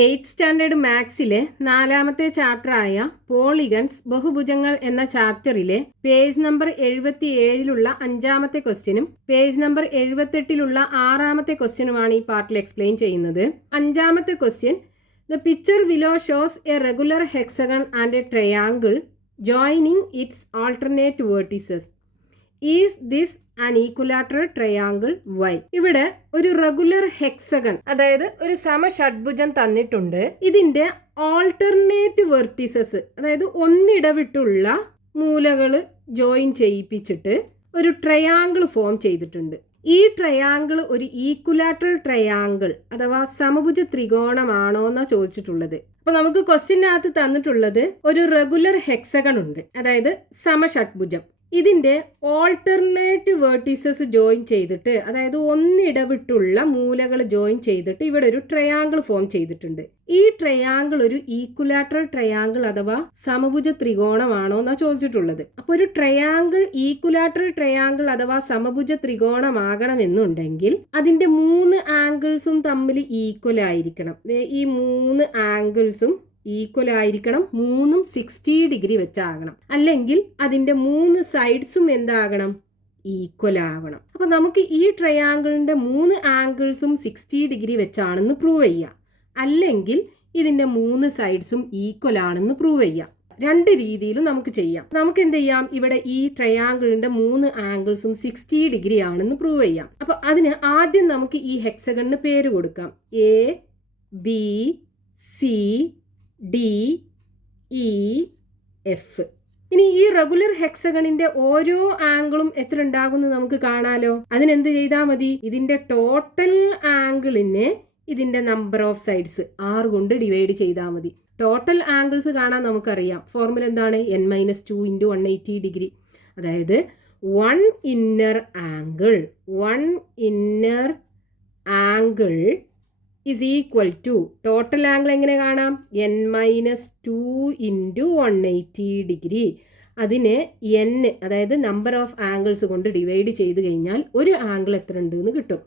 8th standard മാത്സിലെ 4ാമത്തെ ചാപ്റ്ററായ polygons ബഹുഭുജങ്ങൾ എന്ന ചാപ്റ്ററിലെ page number 77-ലുള്ള 5ാമത്തെ ക്വസ്റ്റ്യനും page number 78-ലുള്ള 6ാമത്തെ ക്വസ്റ്റ്യനുമാണ് ഈ പാർട്ടിൽ എക്സ്പ്ലെയിൻ ചെയ്യുന്നത്. 5ാമത്തെ question, the picture below shows a regular hexagon and a triangle joining its alternate vertices. Is this an equilateral triangle why? ഇവിടെ ഒരു regular hexagon, അതായത് ഒരു സമഷഡ്ഭുജം തന്നിട്ടുണ്ട്. ഇതിന്റെ ആൾട്ടർനേറ്റ് വെർട്ടിസസ്, അതായത് ഒന്നിടവിട്ടുള്ള മൂലകൾ ജോയിൻ ചെയ്യിപ്പിച്ചിട്ട് ഒരു ട്രയാങ്കിൾ ഫോം ചെയ്തിട്ടുണ്ട്. ഈ ട്രയാങ്കിൾ ഒരു ഈക്വലാറ്ററൽ ട്രയാങ്കിൾ അഥവാ സമഭുജ ത്രികോണമാണോ എന്നാ ചോദിച്ചിട്ടുള്ളത്. അപ്പൊ നമുക്ക് ക്വസ്റ്റ്യനകത്ത് തന്നിട്ടുള്ളത് ഒരു റെഗുലർ ഹെക്സഗൺ ഉണ്ട്, അതായത് സമഷഡ്ഭുജം. ഇതിന്റെ ഓൾട്ടർനേറ്റ് വേർട്ടിസസ് ജോയിൻ ചെയ്തിട്ട്, അതായത് ഒന്നിടവിട്ടുള്ള മൂലകൾ ജോയിൻ ചെയ്തിട്ട് ഇവിടെ ഒരു ട്രയാങ്കിൾ ഫോം ചെയ്തിട്ടുണ്ട്. ഈ ട്രയാങ്കിൾ ഒരു ഈക്വലാറ്ററൽ ട്രയാങ്കിൾ അഥവാ സമഭുജ ത്രികോണമാണോ എന്നാ ചോദിച്ചിട്ടുള്ളത്. അപ്പൊ ഒരു ട്രയാങ്കിൾ ഈക്വലാറ്ററൽ ട്രയാങ്കിൾ അഥവാ സമഭുജ ത്രികോണമാകണമെന്നുണ്ടെങ്കിൽ അതിന്റെ 3 ആംഗിൾസും തമ്മിൽ ഈക്വൽ ആയിരിക്കണം. ഈ 3 ആംഗിൾസും ഈക്വൽ ആയിരിക്കണം, 3ഉം 60 ഡിഗ്രി വെച്ചാകണം. അല്ലെങ്കിൽ അതിന്റെ 3 സൈഡ്സും എന്താകണം? ഈക്വൽ ആകണം. അപ്പൊ നമുക്ക് ഈ ട്രയാങ്കിളിന്റെ 3 ആംഗിൾസും 60 ഡിഗ്രി വെച്ചാണെന്ന് പ്രൂവ് ചെയ്യാം. അല്ലെങ്കിൽ ഇതിന്റെ 3 സൈഡ്സും ഈക്വൽ ആണെന്ന് പ്രൂവ് ചെയ്യാം. 2 രീതിയിലും നമുക്ക് ചെയ്യാം. നമുക്ക് എന്ത് ചെയ്യാം? ഇവിടെ ഈ ട്രയാങ്കിളിന്റെ 3 ആംഗിൾസും 60 ഡിഗ്രി ആണെന്ന് പ്രൂവ് ചെയ്യാം. അപ്പൊ അതിന് ആദ്യം നമുക്ക് ഈ ഹെക്സഗണിന് പേര് കൊടുക്കാം. A, B, C, D, E, F. ഇനി ഈ റെഗുലർ ഹെക്സഗണിന്റെ ഓരോ ആംഗിളും എത്ര ഉണ്ടാകുമെന്ന് നമുക്ക് കാണാലോ. അതിനെന്ത് ചെയ്താൽ മതി? ഇതിന്റെ ടോട്ടൽ ആംഗിളിനെ ഇതിന്റെ നമ്പർ ഓഫ് സൈഡ്സ് 6 കൊണ്ട് ഡിവൈഡ് ചെയ്താൽ മതി. ടോട്ടൽ ആംഗിൾസ് കാണാൻ നമുക്കറിയാം. ഫോർമുല എന്താണ്? n-2 × 180 degree. അതായത് 1 inner angle is equal to, total angle എങ്ങനെ കാണാം? n-2 × 180 degree. അതിനെ n, അതായത് നമ്പർ ഓഫ് ആംഗിൾസ് കൊണ്ട് ഡിവൈഡ് ചെയ്ത് കഴിഞ്ഞാൽ ഒരു ആംഗിൾ എത്ര ഉണ്ട് എന്ന് കിട്ടും.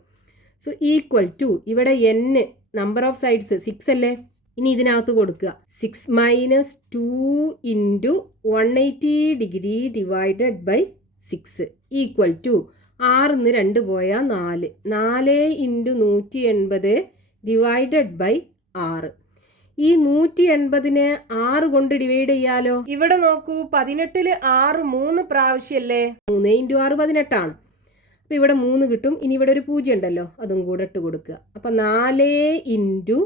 സോ ഈക്വൽ ടു, ഇവിടെ n നമ്പർ ഓഫ് സൈഡ്സ് 6 അല്ലേ? ഇനി ഇതിനകത്ത് കൊടുക്കുക 6 - 2 × 180 degree divided by 6 equal to 6 2 പോയാൽ 4 × 180 ഡിവൈഡഡ് ബൈ 6. ഈ 180നെ 6 കൊണ്ട് ഡിവൈഡ് ചെയ്യാലോ. ഇവിടെ നോക്കൂ, 18-ൽ 6 3 പ്രാവശ്യമല്ലേ? 3 × 6 18 അപ്പൊ ഇവിടെ 3 കിട്ടും. ഇനി ഇവിടെ ഒരു 0 ഉണ്ടല്ലോ, അതും കൂടെ ഇട്ട് കൊടുക്കുക. അപ്പൊ 4 × 30,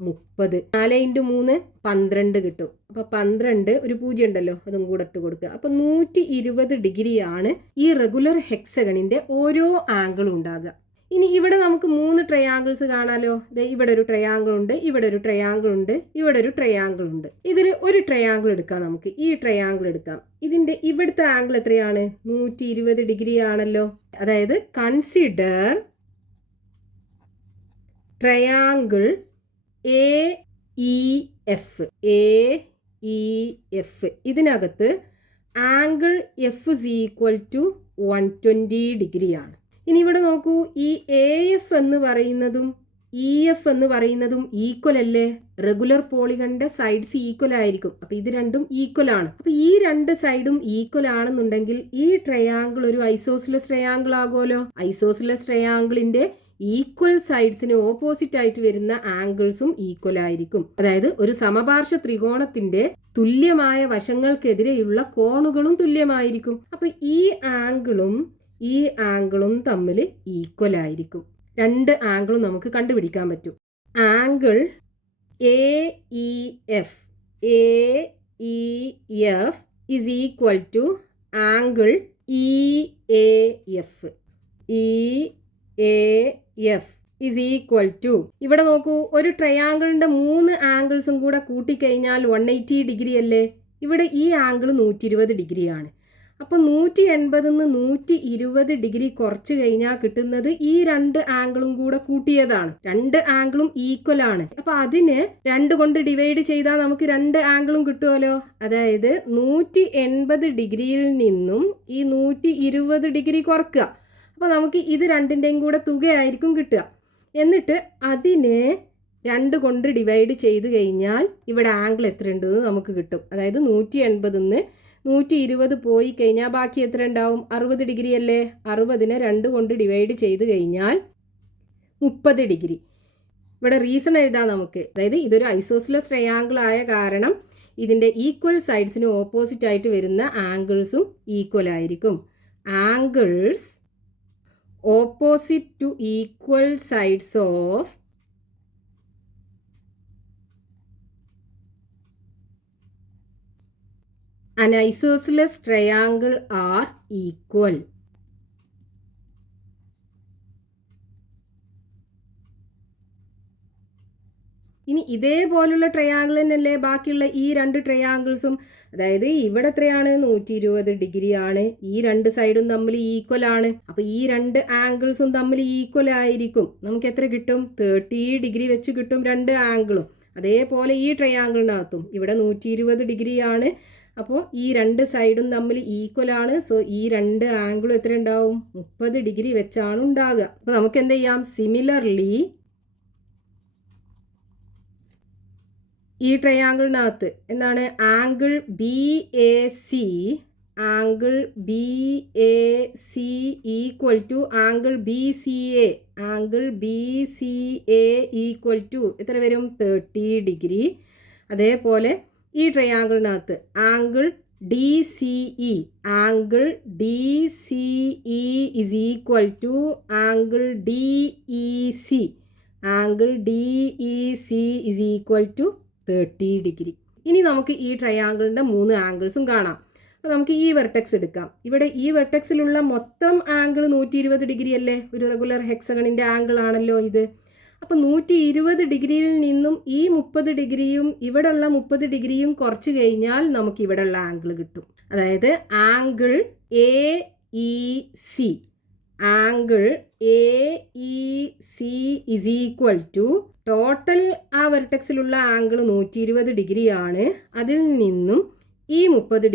4 × 3 12 കിട്ടും. അപ്പൊ 12, ഒരു 0 ഉണ്ടല്ലോ, അതും കൂടെ ഇട്ട് കൊടുക്കുക. അപ്പൊ 120 ഡിഗ്രിയാണ് ഈ റെഗുലർ ഹെക്സഗണിന്റെ ഓരോ ആംഗിളും ഉണ്ടാകുക. ഇനി ഇവിടെ നമുക്ക് 3 ട്രയാങ്കിൾസ് കാണാലോ. ഇവിടെ ഒരു ട്രയാങ്കിൾ ഉണ്ട്, ഇവിടെ ഒരു ട്രയാങ്കിൾ ഉണ്ട്, ഇവിടെ ഒരു ട്രയാങ്കിൾ ഉണ്ട്. ഇതിൽ ഒരു ട്രയാങ്കിൾ എടുക്കാം. നമുക്ക് ഈ ട്രയാങ്കിൾ എടുക്കാം. ഇതിന്റെ ഇവിടുത്തെ ആംഗിൾ എത്രയാണ്? 120 ഡിഗ്രി ആണല്ലോ. അതായത് കൺസിഡർ ട്രയാങ്കിൾ AEF. ഇതിനകത്ത് ആംഗിൾ F = 120 ഡിഗ്രിയാണ്. ഇനി ഇവിടെ നോക്കൂ, ഈ AF എന്ന് പറയുന്നതും EF എന്ന് പറയുന്നതും ഈക്വൽ അല്ലേ? റെഗുലർ പോളിഗണിന്റെ സൈഡ്സ് ഈക്വൽ ആയിരിക്കും. അപ്പൊ ഇത് രണ്ടും ഈക്വൽ ആണ്. അപ്പൊ ഈ 2 സൈഡും ഈക്വൽ ആണെന്നുണ്ടെങ്കിൽ ഈ ട്രയാങ്കിൾ ഒരു ഐസോസിലസ് ട്രയാങ്കിൾ ആകുമല്ലോ. ഐസോസിലസ് ട്രയാങ്കിളിന്റെ ഈക്വൽ സൈഡ്സിന് ഓപ്പോസിറ്റ് ആയിട്ട് വരുന്ന ആംഗിൾസും ഈക്വൽ ആയിരിക്കും. അതായത് ഒരു സമപാർശ്വ ത്രികോണത്തിന്റെ തുല്യമായ വശങ്ങൾക്കെതിരെയുള്ള കോണുകളും തുല്യമായിരിക്കും. അപ്പൊ ഈ ആംഗിളും തമ്മിൽ ഈക്വൽ ആയിരിക്കും. 2 ആംഗിളും നമുക്ക് കണ്ടുപിടിക്കാൻ പറ്റും. Angle AEF is equal to angle EAF is equal to, ഇവിടെ നോക്കൂ, ഒരു ട്രയാങ്കിളിന്റെ 3 ആംഗിൾസും കൂടെ കൂട്ടിക്കഴിഞ്ഞാൽ 180 ഡിഗ്രി അല്ലേ? ഇവിടെ ഈ ആംഗിൾ 120 ഡിഗ്രിയാണ്. അപ്പൊ 180-ന്ന് 120 ഡിഗ്രി കുറച്ച് കഴിഞ്ഞാൽ കിട്ടുന്നത് ഈ 2 ആംഗിളും കൂടെ കൂട്ടിയതാണ്. 2 ആംഗിളും ഈക്വൽ ആണ്. അപ്പൊ അതിനെ 2 കൊണ്ട് ഡിവൈഡ് ചെയ്താൽ നമുക്ക് 2 ആംഗിളും കിട്ടുമല്ലോ. അതായത് 180 ഡിഗ്രിയിൽ നിന്നും ഈ 120 ഡിഗ്രി കുറക്കുക. അപ്പൊ നമുക്ക് ഇത് രണ്ടിന്റെയും കൂടെ തുകയായിരിക്കും കിട്ടുക. എന്നിട്ട് അതിനെ 2 കൊണ്ട് ഡിവൈഡ് ചെയ്ത് കഴിഞ്ഞാൽ ഇവിടെ ആംഗിൾ എത്ര ഉണ്ടെന്ന് നമുക്ക് കിട്ടും. അതായത് 180 120 പോയി കഴിഞ്ഞാൽ ബാക്കി എത്ര ഉണ്ടാവും? 60 ഡിഗ്രി അല്ലേ? 60നെ 2 കൊണ്ട് ഡിവൈഡ് ചെയ്ത് കഴിഞ്ഞാൽ 30 ഡിഗ്രി. ഇവിടെ റീസൺ എഴുതാം നമുക്ക്. അതായത് ഇതൊരു ഐസോസിലസ് ട്രയാങ്കിൾ ആയ കാരണം ഇതിൻ്റെ ഈക്വൽ സൈഡ്സിന് ഓപ്പോസിറ്റ് ആയിട്ട് വരുന്ന ആംഗിൾസും ഈക്വൽ ആയിരിക്കും. Angles opposite to equal sides of an isosceles triangle are equal. ഇനി ഇതേപോലുള്ള ട്രയാങ്കിൾ തന്നെയല്ലേ ബാക്കിയുള്ള ഈ 2 ട്രയാങ്കിൾസും. അതായത് ഇവിടെ എത്രയാണ്? 120 ഡിഗ്രി ആണ്. ഈ 2 സൈഡും തമ്മിൽ ഈക്വൽ ആണ്. അപ്പോൾ ഈ 2 ആംഗിൾസും തമ്മിൽ ഈക്വൽ ആയിരിക്കും. നമുക്ക് എത്ര കിട്ടും? 30 ഡിഗ്രി വെച്ച് കിട്ടും 2 ആംഗിളും. അതേപോലെ ഈ ട്രയാങ്കിളിനകത്തും ഇവിടെ 120 ഡിഗ്രി ആണ്. അപ്പോൾ ഈ 2 സൈഡും തമ്മിൽ ഈക്വൽ ആണ്. സോ ഈ 2 ആംഗിളും എത്ര ഉണ്ടാവും? 30 ഡിഗ്രി വെച്ചാണ് ഉണ്ടാകുക. അപ്പോൾ നമുക്ക് എന്ത് ചെയ്യാം? സിമിലർലി ഈ ട്രയാങ്കിളിനകത്ത് എന്താണ്? Angle B A C equal to angle B C A. Angle B C A equal to എത്ര വരും? 30 ഡിഗ്രി. അതേപോലെ ഈ ട്രയാങ്കിളിനകത്ത് angle D C E is equal to angle D E C is equal to 30 degree. ഇനി നമുക്ക് ഈ ട്രയാങ്കിളിൻ്റെ 3 ആംഗിൾസും കാണാം. അപ്പോൾ നമുക്ക് ഈ വെർട്ടെക്സ് എടുക്കാം. ഇവിടെ ഈ വെർട്ടെക്സിലുള്ള മൊത്തം ആംഗിൾ 120 ഡിഗ്രി അല്ലേ? ഒരു റെഗുലർ ഹെക്സഗണിൻ്റെ ആംഗിൾ ആണല്ലോ ഇത്. അപ്പോൾ 120 ഡിഗ്രിയിൽ നിന്നും ഈ 30 ഡിഗ്രിയും ഇവിടെയുള്ള 30 ഡിഗ്രിയും കുറച്ച് കഴിഞ്ഞാൽ നമുക്ക് ഇവിടെയുള്ള ആംഗിൾ കിട്ടും. അതായത് angle A E C is equal to total ആ വെർട്ടെക്സിലുള്ള ആംഗിൾ 120 ഡിഗ്രി ആണ്. അതിൽ നിന്നും ഈ 30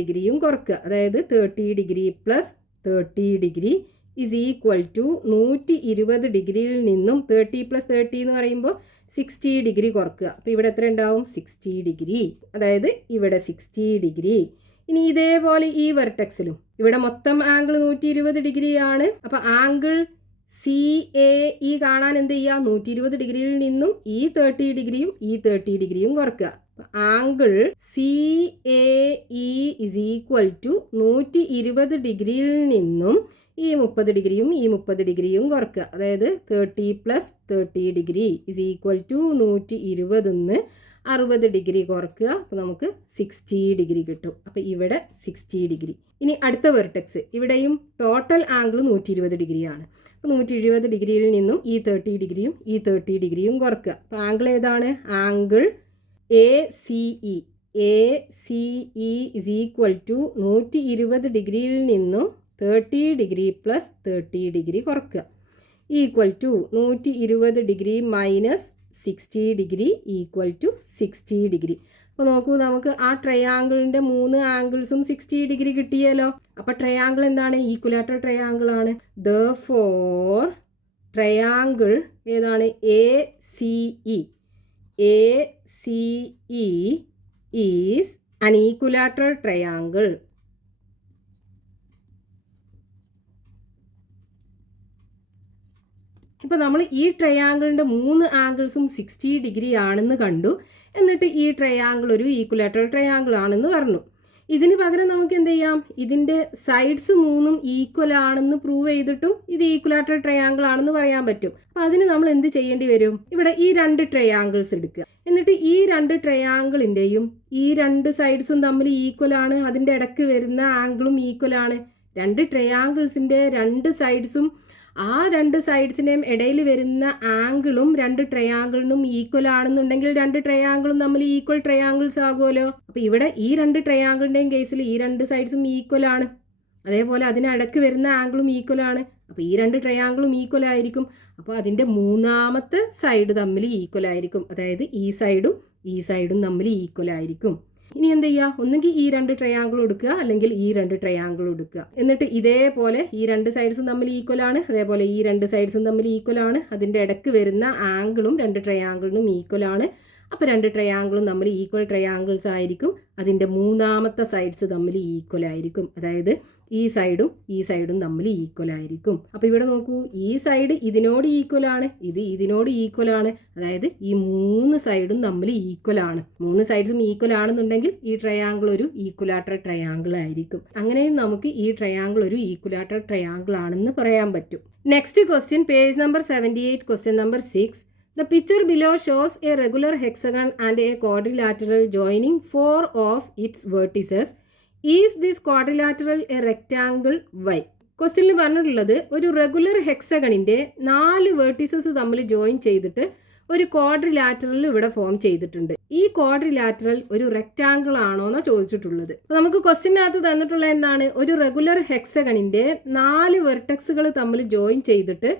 ഡിഗ്രിയും കുറയ്ക്കുക. അതായത് 30 degree plus 30 degree is equal to 120 ഡിഗ്രിയിൽ നിന്നും 30 പ്ലസ് 30 എന്ന് പറയുമ്പോൾ 60 ഡിഗ്രി കുറയ്ക്കുക. അപ്പോൾ ഇവിടെ എത്ര ഉണ്ടാവും? 60 ഡിഗ്രി. അതായത് ഇവിടെ 60 ഡിഗ്രി. ഇനി ഇതേപോലെ ഈ വെർട്ടെക്സിലും ഇവിടെ മൊത്തം ആംഗിൾ 120 ഡിഗ്രി ആണ്. അപ്പോൾ ആംഗിൾ സി എ ഇ കാണാൻ എന്ത് ചെയ്യുക? 120 ഡിഗ്രിയിൽ നിന്നും ഈ 30 ഡിഗ്രിയും കുറയ്ക്കുക. Angle C A E is equal to 120 ഡിഗ്രിയിൽ നിന്നും ഈ 30 ഡിഗ്രിയും കുറയ്ക്കുക. അതായത് 30 plus 30 degree is equal to 120 60 degree കുറയ്ക്കുക. അപ്പോൾ നമുക്ക് 60 ഡിഗ്രി കിട്ടും. അപ്പോൾ ഇവിടെ 60 ഡിഗ്രി. ഇനി അടുത്ത വെർട്ടെക്സ് ഇവിടെയും ടോട്ടൽ ആംഗിൾ 120 ഡിഗ്രിയാണ്. അപ്പോൾ 120 ഡിഗ്രിയിൽ നിന്നും ഈ 30 ഡിഗ്രിയും കുറയ്ക്കുക. അപ്പോൾ ആംഗിൾ ഏതാണ്? Angle A C E is equal to 120 ഡിഗ്രിയിൽ നിന്നും 30 ഡിഗ്രി പ്ലസ് 30 ഡിഗ്രി കുറയ്ക്കുക. Equal to 120 degree minus 60 degree equal to 60 degree. അപ്പോൾ നോക്കൂ, നമുക്ക് ആ ട്രയാങ്കിളിൻ്റെ 3 ആംഗിൾസും 60 ഡിഗ്രി കിട്ടിയല്ലോ. അപ്പോൾ ട്രയാങ്കിൾ എന്താണ്? ഈക്വലാറ്ററൽ ട്രയാങ്കിൾ ആണ്. ദെർഫോർ ട്രയാങ്കിൾ ഏതാണ്? A C E is an equilateral triangle. ഇപ്പോൾ നമ്മൾ ഈ ട്രയാങ്കിളിൻ്റെ 3 ആംഗിൾസും 60 ഡിഗ്രി ആണെന്ന് കണ്ടു. എന്നിട്ട് ഈ ട്രയാങ്കിൾ ഒരു ഈക്വലാറ്ററൽ ട്രയാങ്കിൾ ആണെന്ന് പറഞ്ഞു. ഇതിന് പകരം നമുക്ക് എന്ത് ചെയ്യാം? ഇതിൻ്റെ സൈഡ്സ് 3ഉം ഈക്വൽ ആണെന്ന് പ്രൂവ് ചെയ്തിട്ടും ഇത് ഈക്വലാറ്ററൽ ട്രയാങ്കിൾ ആണെന്ന് പറയാൻ പറ്റും. അപ്പോൾ അതിന് നമ്മൾ എന്ത് ചെയ്യേണ്ടി വരും? ഇവിടെ ഈ 2 ട്രയാങ്കിൾസ് എടുക്കുക. എന്നിട്ട് ഈ 2 ട്രയാങ്കിളിൻ്റെയും ഈ 2 സൈഡ്സും തമ്മിൽ ഈക്വൽ ആണ്. അതിൻ്റെ ഇടയ്ക്ക് വരുന്ന ആംഗിളും ഈക്വൽ ആണ്. 2 ട്രയാങ്കിൾസിൻ്റെ 2 സൈഡ്സും ആ 2 സൈഡ്സിൻ്റെയും ഇടയിൽ വരുന്ന ആംഗിളും 2 ട്രയാങ്കിളിനും ഈക്വൽ ആണെന്നുണ്ടെങ്കിൽ 2 ട്രയാങ്കിളും തമ്മിൽ ഈക്വൽ ട്രയാങ്കിൾസ് ആകുമല്ലോ. അപ്പോൾ ഇവിടെ ഈ 2 ട്രയാങ്കിളിൻ്റെയും കേസിൽ ഈ 2 സൈഡ്സും ഈക്വൽ ആണ്. അതേപോലെ അതിനിടയ്ക്ക് വരുന്ന ആംഗിളും ഈക്വൽ ആണ്. അപ്പോൾ ഈ 2 ട്രയാങ്കിളും ഈക്വൽ ആയിരിക്കും. അപ്പോൾ അതിൻ്റെ 3ാമത്തെ സൈഡ് തമ്മിൽ ഈക്വൽ ആയിരിക്കും. അതായത് ഈ സൈഡും തമ്മിൽ ഈക്വൽ ആയിരിക്കും. ഇനി എന്ത് ചെയ്യുക, ഒന്നുകിൽ ഈ 2 ട്രയാങ്കിളും എടുക്കുക അല്ലെങ്കിൽ ഈ 2 ട്രയാങ്കിളും എടുക്കുക. എന്നിട്ട് ഇതേപോലെ ഈ 2 സൈഡ്സും തമ്മിൽ ഈക്വൽ ആണ്, അതേപോലെ ഈ 2 സൈഡ്സും തമ്മിൽ ഈക്വൽ ആണ്. അതിൻ്റെ ഇടയ്ക്ക് വരുന്ന ആംഗിളും 2 ട്രയാങ്കിളിനും ഈക്വൽ ആണ്. അപ്പോൾ 2 ട്രയാങ്കിളും തമ്മിൽ ഈക്വൽ ട്രയാങ്കിൾസ് ആയിരിക്കും. അതിൻ്റെ മൂന്നാമത്തെ സൈഡ്സ് തമ്മിൽ ഈക്വൽ ആയിരിക്കും. അതായത് ഈ സൈഡും തമ്മിൽ ഈക്വൽ ആയിരിക്കും. അപ്പോൾ ഇവിടെ നോക്കൂ, ഈ സൈഡ് ഇതിനോട് ഈക്വൽ ആണ്, ഇത് ഇതിനോട് ഈക്വൽ ആണ്. അതായത് ഈ 3 സൈഡും തമ്മിൽ ഈക്വൽ ആണ്. 3 സൈഡ്സും ഈക്വൽ ആണെന്നുണ്ടെങ്കിൽ ഈ ട്രയാങ്കിൾ ഒരു ഈക്വലാറ്ററൽ ട്രയാങ്കിൾ ആയിരിക്കും. അങ്ങനെയും നമുക്ക് ഈ ട്രയാങ്കിൾ ഒരു ഈക്വലാറ്ററൽ ട്രയാങ്കിൾ ആണെന്ന് പറയാൻ പറ്റും. Next question, page number 78, question number 6. The picture below shows a regular hexagon and a quadrilateral joining 4 of its vertices. Is this quadrilateral a rectangle? Why? ക്വസ്റ്റ്യനിൽ പറഞ്ഞിട്ടുള്ളത് ഒരു റെഗുലർ ഹെക്സഗണിൻ്റെ 4 വേർട്ടീസസ് തമ്മിൽ join ചെയ്തിട്ട് ഒരു quadrilateral ഇവിടെ ഫോം ചെയ്തിട്ടുണ്ട്. ഈ quadrilateral ഒരു റെക്റ്റാങ്കിൾ ആണോ എന്നാണ് ചോദിച്ചിട്ടുള്ളത്. അപ്പോൾ നമുക്ക് ക്വസ്റ്റ്യനകത്ത് തന്നിട്ടുള്ള എന്താണ്, ഒരു റെഗുലർ ഹെക്സഗണിൻ്റെ 4 വെർട്ടക്സുകൾ തമ്മിൽ ജോയിൻ ചെയ്തിട്ട്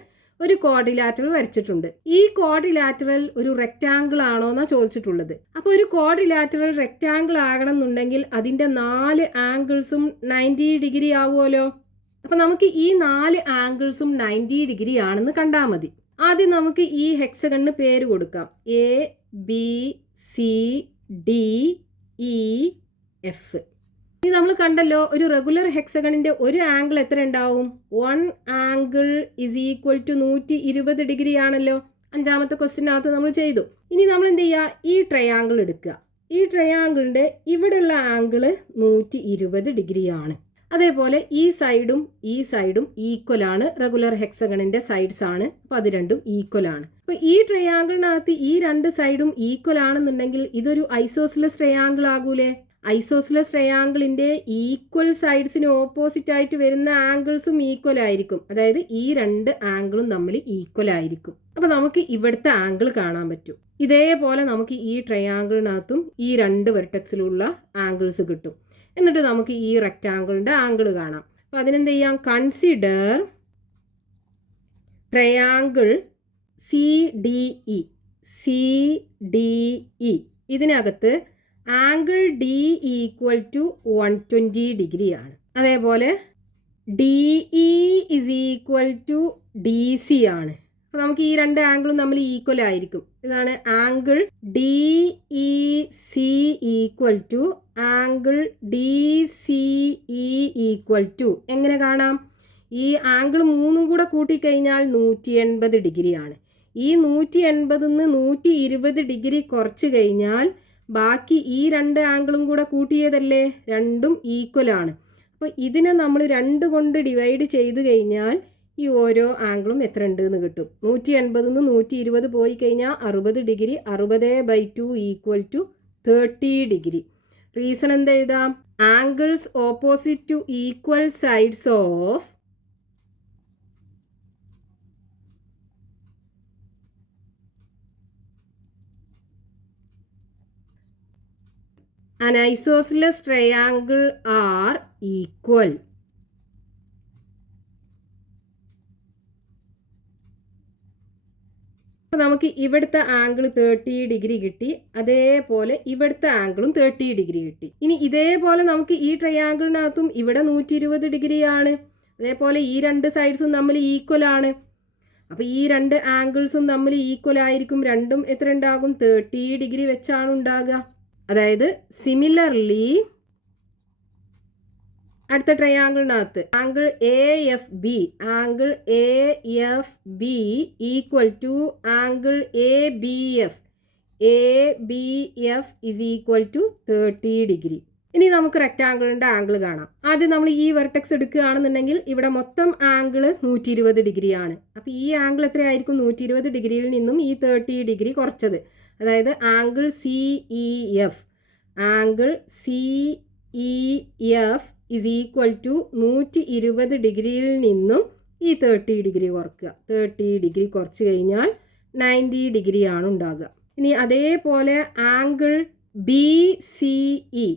ഒരു ക്വാഡ്രിലാറ്ററൽ വരച്ചിട്ടുണ്ട്. ഈ ക്വാഡ്രിലാറ്ററൽ ഒരു റെക്റ്റാങ്കിൾ ആണോ എന്നാണ് ചോദിച്ചിട്ടുള്ളത്. അപ്പോൾ ഒരു ക്വാഡ്രിലാറ്ററൽ റെക്റ്റാങ്കിൾ ആകണം എന്നുണ്ടെങ്കിൽ അതിൻ്റെ 4 ആംഗിൾസും 90 ഡിഗ്രി ആവുമല്ലോ. അപ്പോൾ നമുക്ക് ഈ 4 ആംഗിൾസും 90 ഡിഗ്രി ആണെന്ന് കണ്ടാൽ മതി. ആദ്യം നമുക്ക് ഈ ഹെക്സഗണിന് പേര് കൊടുക്കാം. A, B, C, D, E, F. ഇത് നമ്മൾ കണ്ടല്ലോ, ഒരു റെഗുലർ ഹെക്സഗണിൻ്റെ ഒരു ആംഗിൾ എത്ര ഉണ്ടാവും? 1 angle is equal to 120 degree ആണല്ലോ. 5ാമത്തെ ക്വസ്റ്റ്യനകത്ത് നമ്മൾ ചെയ്തു. ഇനി നമ്മൾ എന്ത് ചെയ്യുക, ഈ ട്രയാങ്കിൾ എടുക്കുക. ഈ ട്രയാങ്കിളിൻ്റെ ഇവിടെയുള്ള ആംഗിള് 120 ഡിഗ്രി ആണ്. അതേപോലെ ഈ സൈഡും ഈക്വൽ ആണ്. റെഗുലർ ഹെക്സഗണിൻ്റെ സൈഡ്സ് ആണ്. അപ്പോൾ അത് രണ്ടും ഈക്വൽ ആണ്. അപ്പോൾ ഈ ട്രയാങ്കിളിനകത്ത് ഈ 2 സൈഡും ഈക്വൽ ആണെന്നുണ്ടെങ്കിൽ ഇതൊരു ഐസോസിലസ് ട്രയാങ്കിൾ ആകൂലേ? ഐസോസിലസ് ട്രയാങ്കിളിൻ്റെ ഈക്വൽ സൈഡ്സിന് ഓപ്പോസിറ്റ് ആയിട്ട് വരുന്ന ആംഗിൾസും ഈക്വൽ ആയിരിക്കും. അതായത് ഈ 2 ആംഗിളും തമ്മിൽ ഈക്വൽ ആയിരിക്കും. അപ്പോൾ നമുക്ക് ഇവിടുത്തെ ആംഗിൾ കാണാൻ പറ്റും. ഇതേപോലെ നമുക്ക് ഈ ട്രയാങ്കിളിനകത്തും ഈ 2 വെർട്ടക്സിലുള്ള ആംഗിൾസ് കിട്ടും. എന്നിട്ട് നമുക്ക് ഈ റെക്റ്റാങ്കിളിൻ്റെ ആംഗിൾ കാണാം. അപ്പോൾ അതിനെന്ത് ചെയ്യാം, കൺസിഡർ ട്രയാങ്കിൾ CDE. ഇതിനകത്ത് angle D equal to 120 degree ആണ്. അതേപോലെ DE is equal to DC ആണ്. അപ്പോൾ നമുക്ക് ഈ 2 ആംഗിളും തമ്മിൽ ഈക്വൽ ആയിരിക്കും. ഇതാണ് angle DEC equal to angle DCE equal to. എങ്ങനെ കാണാം? ഈ ആംഗിൾ 3 കൂടെ കൂട്ടിക്കഴിഞ്ഞാൽ 180 ഡിഗ്രി ആണ്. ഈ 180 120 ഡിഗ്രി കുറച്ച് കഴിഞ്ഞാൽ ബാക്കി ഈ 2 ആംഗിളും കൂടെ കൂട്ടിയതല്ലേ, രണ്ടും ഈക്വൽ ആണ്. അപ്പോൾ ഇതിനെ നമ്മൾ 2 കൊണ്ട് ഡിവൈഡ് ചെയ്ത് കഴിഞ്ഞാൽ ഈ ഓരോ ആംഗിളും എത്ര ഉണ്ട് എന്ന് കിട്ടും. 180 120 പോയി കഴിഞ്ഞാൽ 60 degree. 60/2 equal to 30 degree. Reason എന്താ എഴുതാം? Angles opposite to equal sides of an isosceles triangle are equal. അപ്പോൾ നമുക്ക് ഇവിടുത്തെ ആംഗിൾ 30 ഡിഗ്രി കിട്ടി. അതേപോലെ ഇവിടുത്തെ ആംഗിളും 30 ഡിഗ്രി കിട്ടി. ഇനി ഇതേപോലെ നമുക്ക് ഈ ട്രയാങ്കിളിനകത്തും ഇവിടെ 120 ഡിഗ്രിയാണ്. അതേപോലെ ഈ 2 സൈഡ്സും തമ്മിൽ ഈക്വൽ ആണ്. അപ്പോൾ ഈ 2 ആംഗിൾസും തമ്മിൽ ഈക്വൽ ആയിരിക്കും. രണ്ടും എത്ര ഉണ്ടാകും? 30 ഡിഗ്രി വെച്ചാണ് ഉണ്ടാകുക. അതായത് സിമിലർലി അടുത്ത ട്രയാങ്കിളിനകത്ത് angle AFB equal to angle ABF is equal to 30 degree. ഇനി നമുക്ക് റെക്റ്റാങ്കിളിൻ്റെ ആംഗിൾ കാണാം. ആദ്യം നമ്മൾ ഈ വെർട്ടെക്സ് എടുക്കുകയാണെന്നുണ്ടെങ്കിൽ ഇവിടെ മൊത്തം ആംഗിൾ 120 ഡിഗ്രിയാണ്. അപ്പോൾ ഈ ആംഗിൾ എത്രയായിരിക്കും? 120 ഡിഗ്രിയിൽ നിന്നും ഈ 30 ഡിഗ്രി കുറച്ചത്. അതായത് angle CEF is equal to 120 ഡിഗ്രിയിൽ നിന്നും ഈ 30 ഡിഗ്രി കുറയ്ക്കുക. 30 ഡിഗ്രി കുറച്ച് കഴിഞ്ഞാൽ 90 ഡിഗ്രിയാണ് ഉണ്ടാകുക. ഇനി അതേപോലെ angle BCE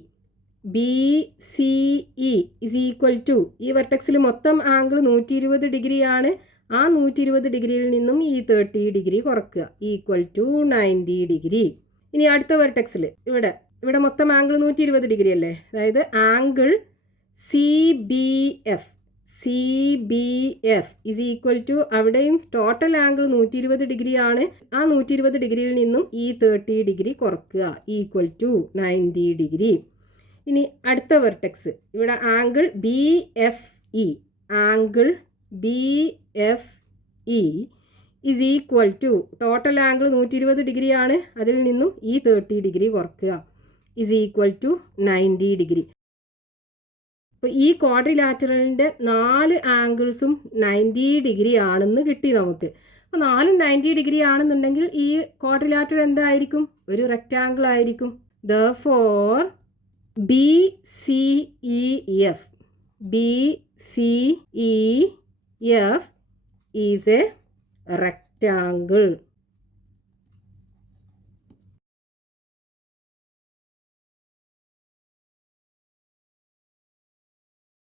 is equal to, ഈ വെർട്ടെക്സിൽ മൊത്തം ആംഗിൾ 120 ഡിഗ്രിയാണ്. ആ 120 ഡിഗ്രിയിൽ നിന്നും ഈ 30 ഡിഗ്രി കുറയ്ക്കുക. Equal to 90 degree. ഇനി അടുത്ത വെർട്ടെക്സിൽ ഇവിടെ ഇവിടെ മൊത്തം ആംഗിൾ 120 ഡിഗ്രി അല്ലേ, അതായത് angle C B F is equal to, അവിടെയും ടോട്ടൽ ആംഗിൾ 120 ഡിഗ്രി ആണ്. ആ 120 ഡിഗ്രിയിൽ നിന്നും ഈ 30 ഡിഗ്രി കുറക്കുക, ഈക്വൽ ടു 90 ഡിഗ്രി. ഇനി അടുത്ത വെർട്ടെക്സ്, ഇവിടെ angle B F E is equal to, total angle 120 degree ആണ്, അതിൽ നിന്നും ഈ 30 ഡിഗ്രി കുറക്കുക, ഇസ് ഈക്വൽ ടു 90 ഡിഗ്രി. അപ്പോൾ ഈ ക്വാഡ്രിലാറ്ററലിൻ്റെ 4 ആംഗിൾസും 90 ഡിഗ്രി ആണെന്ന് കിട്ടി നമുക്ക്. അപ്പോൾ 4ഉം 90 ഡിഗ്രി ആണെന്നുണ്ടെങ്കിൽ ഈ ക്വാഡ്രിലാറ്ററൽ എന്തായിരിക്കും? ഒരു റെക്റ്റാങ്കിൾ ആയിരിക്കും. Therefore BCEF is A rectangle.